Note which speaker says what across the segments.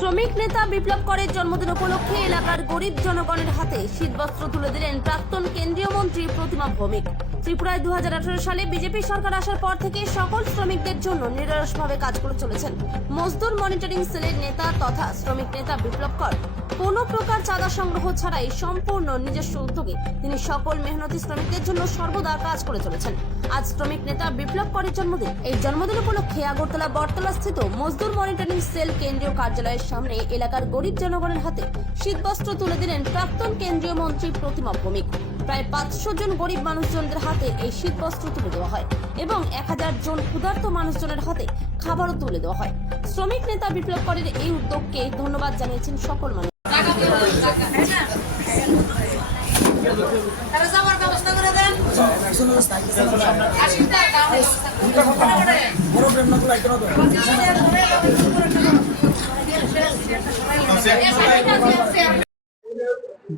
Speaker 1: শ্রমিক নেতা বিপ্লব করের জন্মদিন উপলক্ষে এলাকার গরিব জনগণের হাতে শীতবস্ত্র তুলে দিলেন প্রাক্তন কেন্দ্রীয় মন্ত্রী প্রতিমা ভৌমিক। ত্রিপুরায় দু হাজার আঠেরো সালে বিজেপি সরকার আসার পর থেকে সকল শ্রমিকদের জন্য নিরলসভাবে কাজ করে চলেছেন। মজদুর মনিটরিং সেলের নেতা তথা শ্রমিক নেতা বিপ্লব কর কোনো প্রকার চাঁদা সংগ্রহ ছাড়াই সম্পূর্ণ নিজস্ব উদ্যোগে তিনি সকল মেহনতি শ্রমিকদের জন্য সর্বদা কাজ করে চলেছেন। আজ শ্রমিক নেতা বিপ্লব করের জন্মদিন। এই জন্মদিন উপলক্ষে আগরতলা বটতলা স্থিত মজদুর মনিটরিং সেল কেন্দ্রীয় কার্যালয়ের সামনে এলাকার গরিব জনগণের হাতে শীতবস্ত্র তুলে দিলেন প্রাক্তন কেন্দ্রীয় মন্ত্রী প্রতিমা ভৌমিক। প্রায় পাঁচশো জন গরিব মানুষজনদের হাতে এই শীতবস্ত্র তুলে দেওয়া হয় এবং এক হাজার জন ক্ষুধার্ত মানুষজনের হাতে খাবারও তুলে দেওয়া হয়। শ্রমিক নেতা বিপ্লব করের এই উদ্যোগকে ধন্যবাদ জানিয়েছেন সকল মানুষ।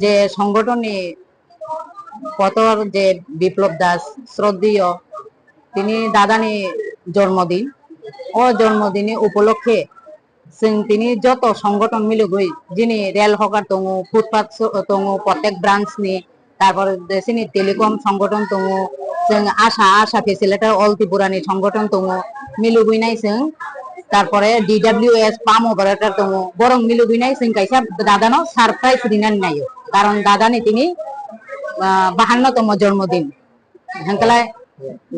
Speaker 2: যে সংগঠনে কতর যে বিপ্লব দাস শ্রদ্ধেয় তিনি দাদানি জন্মদিন। ও জন্মদিনে উপলক্ষে তিনি যত সংগঠন মিলে গই যিনি রেল হকার তঙ্গু ফুটপাথ তঙ্গু প্রত্যেক ব্রাঞ্চ নিয়ে তারপর তিনি টেলিকম সংগঠন তঙ্গু আশা आशा आशा फेसिलिटर अल त्रिपुरानि संगठन दङ मिलुगुनाय जों তারপরে D W S pump operator দङ বরং মিলুগুনাই जों কাইসা দাদানো সারপ্রাইজ দিনান নাই কারণ দাদানি তিনি বাহান্নতম জন্মদিন। হাঙ্কলায়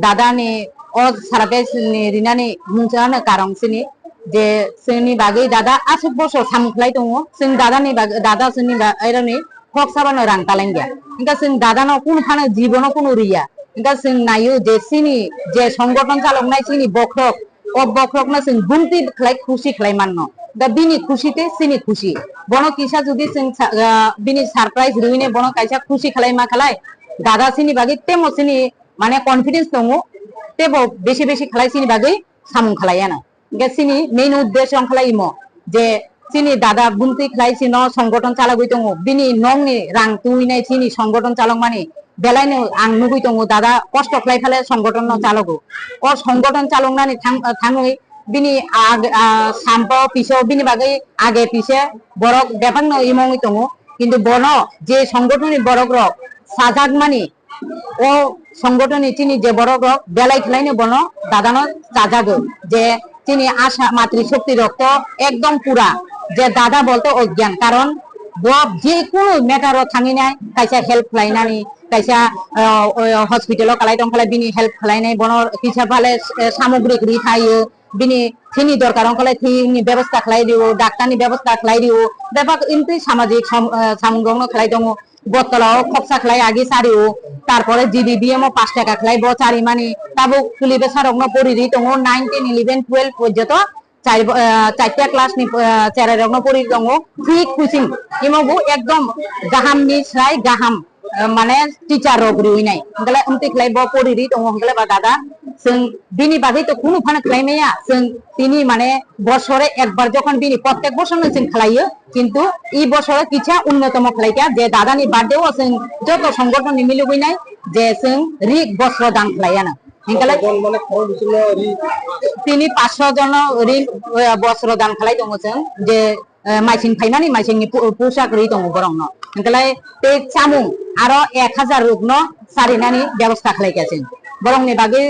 Speaker 2: দাদানি অ সারপ্রাইজ দিনানি মুজানো কারণ সিনি। যে जोंनि बागै दादा आसु बस सामख्लाय दङ जों दादानि बागै दादा जोंनि आइरानि हक साबानो रां तालेंगिया इनका जों दादानाव कुन खानो जीवनाव कुन रिया इनका जों नायो जे सिनि जे संगठन चालकनाय सिनि बख्रक अब बख्रकना जों गुमति खलाय खुसि खलाय माननो दा बिनि खुसिते सिनि खुसि बन किसा जुदि जों बिनि सरप्राइज रुइने बन कायसा खुसि खलाय मा खलाय दादा सिनि बागै तेमो सिनि माने कन्फिडेंस दङ तेबो बेसे बेसे खलाय सिनि बागै सामुं खलायाना গেছিনি মেইন উদ্দেশ্য অংখলাই যে চিনি দাদা বুনতি খলাই চিন সংগঠন চালাগুই তঙ্গু বিনি নংনি রাং তুই নাই চিনি সংগঠন চালক মানে বেলায় আং নুগুই দাদা কষ্ট খলাই ফেলে সংগঠন চালকু। ও সংগঠন চালক নানি থাঙ্গুই বিনি আগ সাম্প পিছে বিনি বাগে আগে পিছে বরক ব্যাপার নয় ইমঙ্গি তঙ্গু কিন্তু বন যে সংগঠনী বরক রক সাজাগ মানে ও সংগঠনী চিনি যে বড় বেলায় খেলাইনি বন দাদানো চাজাগ যে তিনি আশা মাতৃশক্তি রক্ত একদম পুরা, যে দাদা বলতো অজ্ঞান। কারণ বব যে কোনো মেটারও থাঙি নাই, কাইসা হেল্প খালাইনানি কাইসা খালাই দं খালাই বিনি হেল্প খালাইনাই বনর কিসা ফালে সামগ্রিক রি থাইयो বিনি থিনি দরকার অঙ্কলে থিনি ব্যবস্থা খালাই দিও, ডাক্তারনি ব্যবস্থা খালাই দিও। ব্যাপক ইন্তি সামাজিক সামগ্রগ্ন খালাই দङ বোতলাও, খপসা খেলাই আগে সারিও, তারপরে জিবি বিএম ও পাঁচ টাকা খেলাই ব চারি মানে। তাবো খুলিবে সারগ্ন পড়ি তো নাইন টেন ইলেভেন টুয়েলভ পর্যন্ত চার চারটা ক্লাস নি চেরা রগ্ন পড়ি দঙ্গ ফ্রি কোচিং ইমগু একদম গাহাম নি স্রাই গাহাম মানে টিচার রগ্রিউই নাই। হংগলে খেলাই ব পরিধি দঙ্গ হংগলে বা দাদা ซึ่ง বিনি বাধিত কোনো ফানে ক্লাইমেয়া ซึ่ง তিনি মানে বছরে একবার যখন বিনি প্রত্যেক বছর নিয়েছেন খেলাইয়ে কিন্তু এই বছরে কিছা অন্যতম খেলাইকা যে দাদানি বার্থডেও আছেন যত সংগঠন নিমিলে বই নাই যে সেন রিক বস্ত্র দান খেলাইয়া না। তিনি পাঁচশো জন রিক বস্ত্র দান খেলাই দংছেন যে মাইসিং ফাইনানি মাইসিং পোশাক রি দো বরং নাই চামু আরও এক হাজার রুগ্ন সারিনানি ব্যবস্থা খেলাই গেছেন। বরং নেবাগে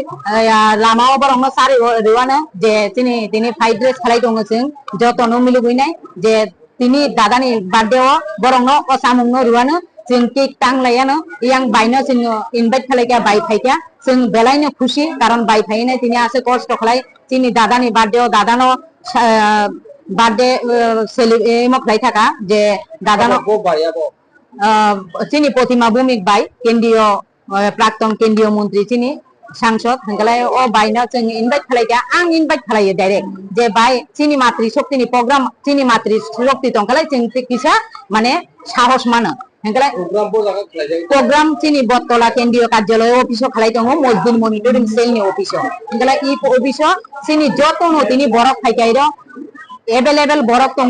Speaker 2: লামাও বরং সারি রেওয়ানা যে তিনি তিনি ফাইভ ড্রেস খেলাই দংছেন যত নো মিলুগুই নাই যে তিনি দাদানি বার্থডেও বরং অসামুং রেওয়ানো जों केक टांगलायानो इयां बायनो जोङो इनभाइट खालायखा बाय फायखा जों बेलायनो खुसि कारण बाय फायनो तिनि आसे कष्ट खालाय तिनि दादानि बार्थडेआव दादानो बार्थडे सेलिब्रेट खालाय थाखा जे दादानो तिनि प्रतिमा भूमिक बाय केन्डिअ প্রাক্তন কেন্দ্রীয় মন্ত্রী চিনি সাংসদ হাঙ্গালায় ও বাইনা চিনি ইনভাইট খালাইকা আং ইনভাইট খালাইয়ে ডাইরেক্ট যে ভাই চিনি মাতৃ শক্তিনি প্রোগ্রাম চিনি মাতৃ শক্তি তঙ্কালাই কিসা মানে সাহস মানা প্রোগ্রাম চিনি বটতলা কেন্দ্রীয় কার্যালয় অফিস খালাই দङ মজদুর মনিটরিং সেল অফিস ই অফিস চিনি যত তিনি বরফ খাইকাই র বরফ দङ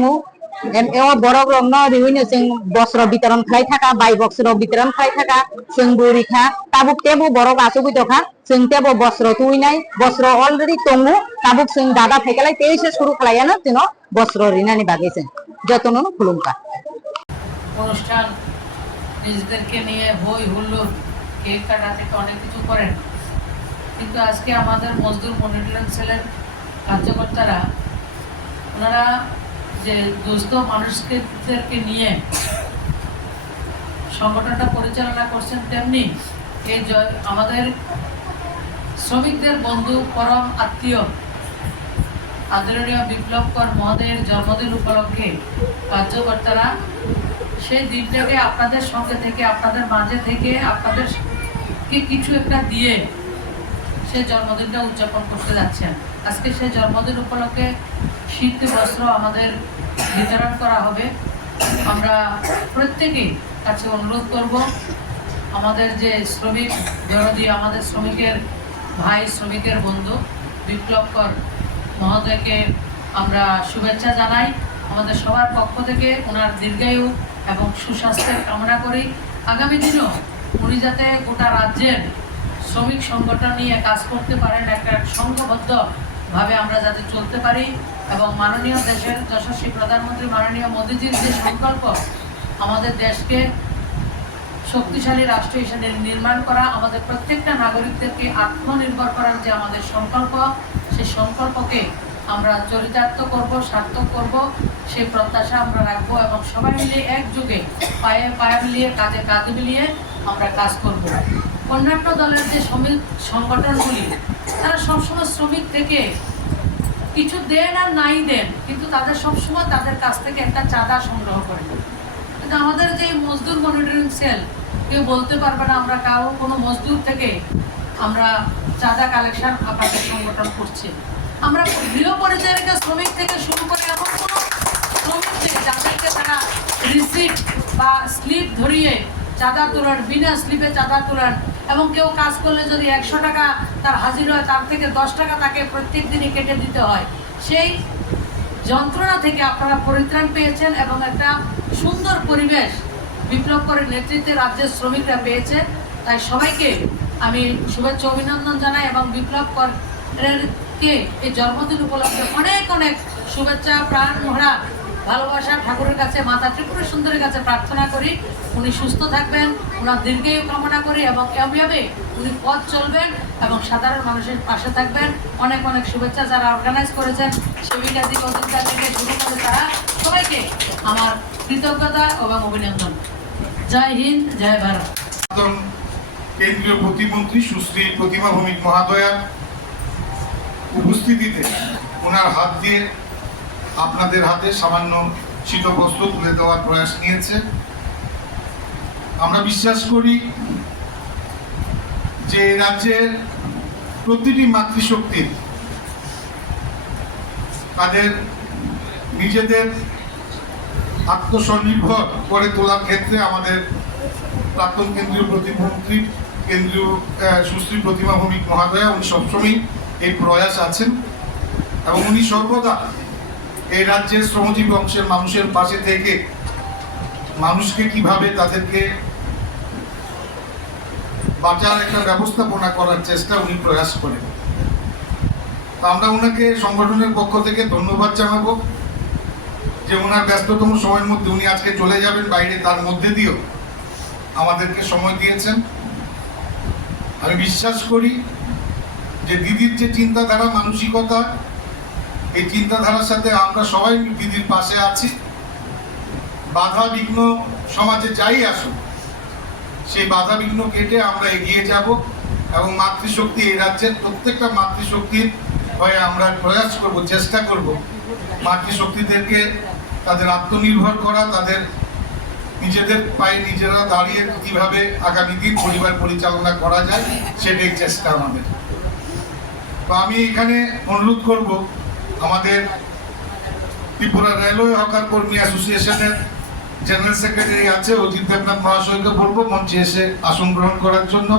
Speaker 2: tuinai bosro already tongu tabuk sing dada thekelai teise shuru khlaiyana tino bosro rinani bagai sing jotono khulumka
Speaker 3: অনুষ্ঠান হই থেকে অনেক কিছু করেন কিন্তু আজকে আমাদের মজদুর মনিটরিং কার্যকর্তারা ওনারা যে দুস্থ মানুষদেরকে নিয়ে সংগঠনটা পরিচালনা করছেন তেমনি এই আমাদের শ্রমিকদের বন্ধু, পরম আত্মীয়, আদরণীয় বিপ্লব কর মহোদয়ের জন্মদিন উপলক্ষে কার্যকর্তারা সেই দিনটাকে আপনাদের সঙ্গে থেকে, আপনাদের মাঝে থেকে আপনাদেরকে কিছু একটা দিয়ে সেই জন্মদিনটা উদযাপন করতে যাচ্ছেন। আজকে সেই জন্মদিন উপলক্ষে শীত বস্ত্র আমাদের বিতরণ করা হবে। আমরা প্রত্যেকেই কাছে অনুরোধ করব, আমাদের যে শ্রমিক দরদি আমাদের শ্রমিকের ভাই, শ্রমিকের বন্ধু বিপ্লবকর মহোদয়কে আমরা শুভেচ্ছা জানাই। আমাদের সবার পক্ষ থেকে ওনার দীর্ঘায়ু এবং সুস্বাস্থ্যের কামনা করি। আগামী দিনও উনি যাতে গোটা রাজ্যের শ্রমিক সংগঠন নিয়ে কাজ করতে পারেন, একটা সংঘবদ্ধ ভাবে আমরা যাতে চলতে পারি এবং মাননীয় দেশের যশস্বী প্রধানমন্ত্রী মাননীয় মোদীজির যে সংকল্প, আমাদের দেশকে শক্তিশালী রাষ্ট্র হিসেবে নির্মাণ করা, আমাদের প্রত্যেকটা নাগরিকদেরকে আত্মনির্ভর করার যে আমাদের সংকল্প, সেই সংকল্পকে আমরা চরিতার্থ করব, সার্থক করব, সেই প্রত্যাশা আমরা রাখব এবং সবাই মিলে একযোগে পায়ে পায়ে মিলিয়ে, কাঁধে কাঁধে মিলিয়ে আমরা কাজ করব। অন্যান্য দলের যে শ্রমিক সংগঠনগুলি, তারা সবসময় শ্রমিক থেকে কিছু দেন আর নাই দেন, কিন্তু তাদের সবসময় তাদের কাছ থেকে একটা চাঁদা সংগ্রহ করে কিন্তু আমাদের যে মজদুর মনিটরিং সেল, কেউ বলতে পারবে না আমরা কারও কোনো মজদুর থেকে আমরা চাঁদা কালেকশন আপনাদের সংগঠন করছি। আমরা গৃহ পরিচারিকা শ্রমিক থেকে শুরু করে এমন কোনো শ্রমিক থেকে যাদেরকে তারা রিসিপ্ট বা স্লিপ ধরিয়ে চাঁদা তোলান বিনা স্লিপে চাঁদা তোলান এবং কেউ কাজ করলে যদি একশো টাকা তার হাজির হয়, তার থেকে দশ টাকা তাকে প্রত্যেক দিনই কেটে দিতে হয়। সেই যন্ত্রণা থেকে আপনারা পরিত্রাণ পেয়েছেন এবং একটা সুন্দর পরিবেশ বিপ্লব করে নেতৃত্বে রাজ্যের শ্রমিকরা পেয়েছে। তাই সবাইকে আমি শুভেচ্ছা অভিনন্দন জানাই এবং বিপ্লব করের কে এই জন্মদিন উপলক্ষে অনেক অনেক শুভেচ্ছা, প্রাণ ভরা ভালোবাসা ঠাকুরের কাছে, মাতা ত্রিপুরা সুন্দরের কাছে প্রার্থনা করি। উনি সুস্থ থাকবেন, ওনার দীর্ঘায়ু কামনা করি এবং এভাবে উনি পথ চলবেন এবং সাধারণ মানুষের পাশে থাকবেন। অনেক অনেক শুভেচ্ছা যারা অর্গানাইজ করেছেন সেবিকা দিক অধিকার থেকে শুরু করে তারা সবাইকে আমার কৃতজ্ঞতা এবং অভিনন্দন। জয় হিন্দ, জয় ভারত।
Speaker 4: কেন্দ্রীয় প্রতিমন্ত্রী সুশ্রী প্রতিমা ভৌমিক মহাদয়ার উপস্থিতিতে ওনার হাত দিয়ে আপনাদের হাতে সামান্য শীতবস্ত্র তুলে দেওয়ার প্রয়াস নিয়েছে। আমরা বিশ্বাস করি যে রাজ্যের প্রতিটি মাতৃশক্তির তাদের নিজেদের আত্মস্বনির্ভর করে তোলার ক্ষেত্রে আমাদের প্রাক্তন কেন্দ্রীয় প্রতিমন্ত্রী, কেন্দ্রীয় সুশ্রী প্রতিমা ভৌমিক মহাদয়া, উনি সবসময় এই প্রয়াস আছেন এবং উনি সর্বদা এই রাজ্যের শ্রমজীবী অংশের মানুষের পাশে থেকে মানুষকে কীভাবে তাদেরকে বাঁচার একটা ব্যবস্থাপনা করার চেষ্টা উনি প্রয়াস করেন। তো আমরা ওনাকে সংগঠনের পক্ষ থেকে ধন্যবাদ জানাব যে ওনার ব্যস্ততম সময়ের মধ্যে উনি আজকে চলে যাবেন বাইরে, তার মধ্যে দিয়েও আমাদেরকে সময় দিয়েছেন। আমি বিশ্বাস করি যে দিদির যে চিন্তাধারা, মানসিকতা এই চিন্তাধারার সাথে আমরা সবাই দিদির পাশে আছি। বাধা বিঘ্ন সমাজে যাই আসুক, সেই বাধা বিঘ্ন কেটে আমরা এগিয়ে যাব এবং মাতৃশক্তি এই রাজ্যের প্রত্যেকটা মাতৃশক্তির হয়ে আমরা প্রয়াস করব, চেষ্টা করব। মাতৃশক্তিদেরকে তাদের আত্মনির্ভর করা, তাদের নিজেদের পায়ে নিজেরা দাঁড়িয়ে কীভাবে আগামী দিন পরিবার পরিচালনা করা যায়, সেটাই চেষ্টা আমাদের। তো আমি এখানে অনুরোধ করব আমাদের ত্রিপুরা রেলওয়ে হকার কর্মী অ্যাসোসিয়েশনের জেনারেল সেক্রেটারি আছে অজিত দেবনাথ মহাশয়কে বলব, মঞ্চে এসে আসন গ্রহণ করার জন্য।